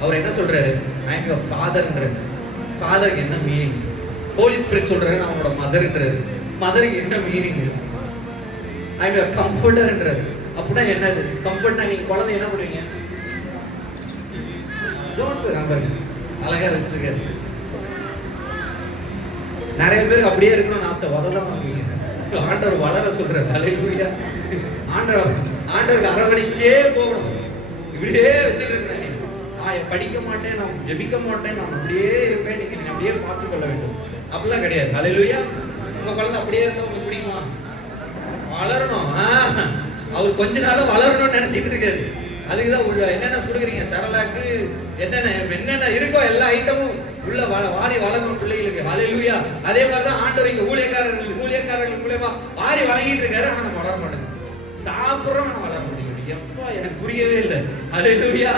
அவர் என்ன சொல்றாரு? ஐ am your ஃபாதர்ன்றாரு. ஃபாதருக்கு என்ன மீனிங்? ஹோலி ஸ்பிரிட் சொல்றாரு நான் உங்களோட மதர்ன்றாரு. மதருக்கு என்ன மீனிங்? I am your கம்ஃபர்டர்ன்றாரு. அப்படின்னா என்னது? கம்ஃபர்ட்னா நீங்க குழந்தை என்ன பண்ணுவீங்க? அழகா வச்சிருக்காரு. நிறைய பேருக்கு அப்படியே இருக்கணும்னு ஆசை, வளரதான் வாங்குவீங்க. ஆண்டவர் வளர சொல்றாரு. ஹல்லேலூயா. ஆண்டவருக்கு அரவணைச்சே போகணும். இப்படியே வச்சுட்டு இருந்தேன், நான் படிக்க மாட்டேன், நான் ஜெபிக்க மாட்டேன், நான் அப்படியே இருப்பேன், நீங்க அப்படியே பார்த்துக் கொள்ள வேண்டும் அப்படிலாம் கிடையாது. ஹல்லேலூயா. உங்க குழந்தை அப்படியே இருந்தா உங்களுக்கு பிடிக்குமா? வளரணும். அவர் கொஞ்ச நாளும் வளரணும்னு நினைச்சிட்டு இருக்காரு. அதுக்குதான் உள்ள என்னென்ன கொடுக்குறீங்க, சரலாக்கு என்னென்ன இருக்கோ எல்லா ஐட்டமும் உள்ள வாரி வளரணும் பிள்ளைகளுக்கு. ஹல்லேலூயா. அதே மாதிரிதான் ஆண்டவர் இங்க ஊழியக்காரர்கள் மூலமா வாரி வழங்கிட்டு இருக்காரு. ஆனா நம்ம வளர மாட்டோம். சாப்பிடுறோம், ஆனா வளர முடியும். எப்பா எனக்கு புரியவே இல்லை. ஹல்லேலூயா.